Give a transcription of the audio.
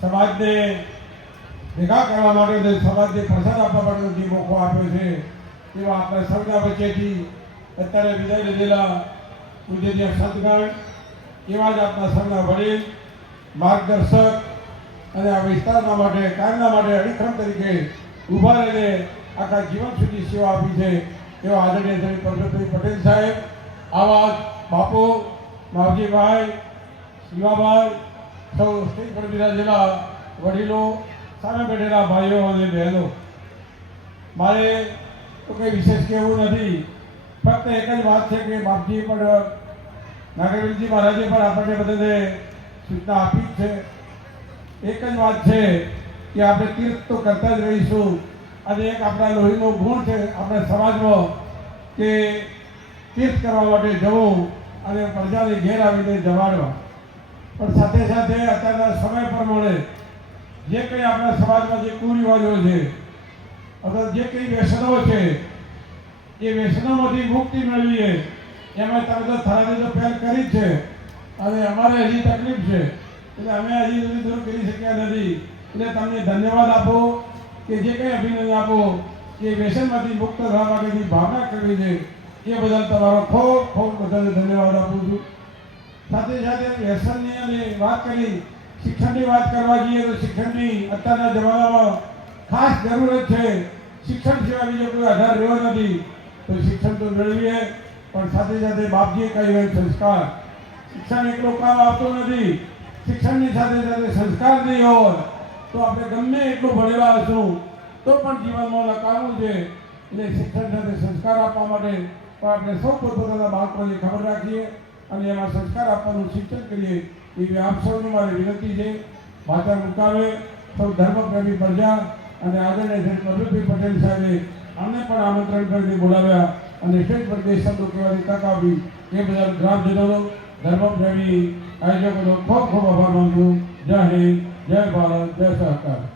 સમાજને ભેગા કરવા માટે જે સમાજને પ્રસાદ આપવા માટે જે મોકો આપ્યો છે તેવા આપણા સૌના વચ્ચેથી અત્યારે વિદાય લીધેલા પૂજ્ય સંતગણ, એવા જ આપણા સૌના વડીલ, માર્ગદર્શક અને આ વિસ્તારના માટે કાયમના માટે અડીખમ તરીકે ઊભા રહીને આખા જીવન સુધી સેવા આપી છે એવા આદરણીય શ્રી પરબતભાઈ પટેલ સાહેબ, આવા બાપુ, માવજીભાઈ, શિવાભાઈ સૌ સ્ટેજ પર બિરાજેલા વડીલો સામે બેઠેલા ભાઈઓ અને બહેનો, મારે તો કંઈ વિશેષ કહેવું નથી, ફક્ત એક જ વાત છે કે બાપજી પણ, નાગરવેલજી મહારાજે પણ આપણને બધાને સૂચના આપી છે. એક જ વાત છે કે આપણે તીર્થ તો કરતા જ રહીશું, અને એક આપણા લોહીનો ગુણ છે આપણા સમાજમાં કે તીર્થ કરવા માટે જવું અને પ્રજાને ઘેર આવીને જવાડવા પણ સાથે સાથે અત્યારના સમય પ્રમાણે જે કંઈ આપણા સમાજમાં જે કુરિવાજો છે, અથવા જે કંઈ વ્યસનો છે, એ વ્યસનોમાંથી મુક્તિ મેળવીએ, એમાં તમે તો થરાદી તો પહેલ કરી છે. અને અમારે હજી તકલીફ છે. એટલે અમે હજી સુધી દૂર કરી શક્યા નથી. એટલે તમને ધન્યવાદ આપો કે જે કંઈ અભિનંદન આપો કે વ્યસનમાંથી મુક્ત થવા માટેની ભાવના કરવી છે. એ બદલ તમારો ખૂબ ખૂબ બધાને ધન્યવાદ આપું છું. સાથે સાથે વ્યસનની અને વાત કરી. શિક્ષણની વાત કરવા જઈએ તો શિક્ષણની અત્યારના જમાનામાં ખાસ જરૂરત છે. શિક્ષણ સિવાય બીજો કોઈ આધાર રહ્યો નથી. તો શિક્ષણ તો મેળવીએ પણ સાથે સાથે બાપજીએ કહ્યું એમ, સંસ્કાર. શિક્ષણ એકલો કામ આવતું નથી. શિક્ષણની સાથે સાથે સંસ્કાર નહીં હોય તો આપણે ગમે એટલું ભણેલા હશું. તો પણ જીવનમાં નકામું છે. એટલે શિક્ષણ સાથે સંસ્કાર આપવા માટે પણ આપણે સૌ પોતપોતાના બાળકોને ખબર રાખીએ. અને એમાં સંસ્કાર આપવાનું શિક્ષણ કરીએ. એવી આપ સૌની મારી વિનંતી છે. માતા મુકાવે, સૌ ધર્મપ્રેમી પ્રજા અને આદરણીય શ્રી પ્રભુભાઈ પટેલ સાહેબે અમને પણ આમંત્રણ કરીને બોલાવ્યા અને સ્ટેજ પર બે શબ્દો કહેવાની તક આપી. એ બધા ગ્રામજનોનો, ધર્મપ્રેમી આયોજકોનો ખૂબ ખૂબ આભાર માનું જય હિન્દ, જય ભારત, જય સહકાર.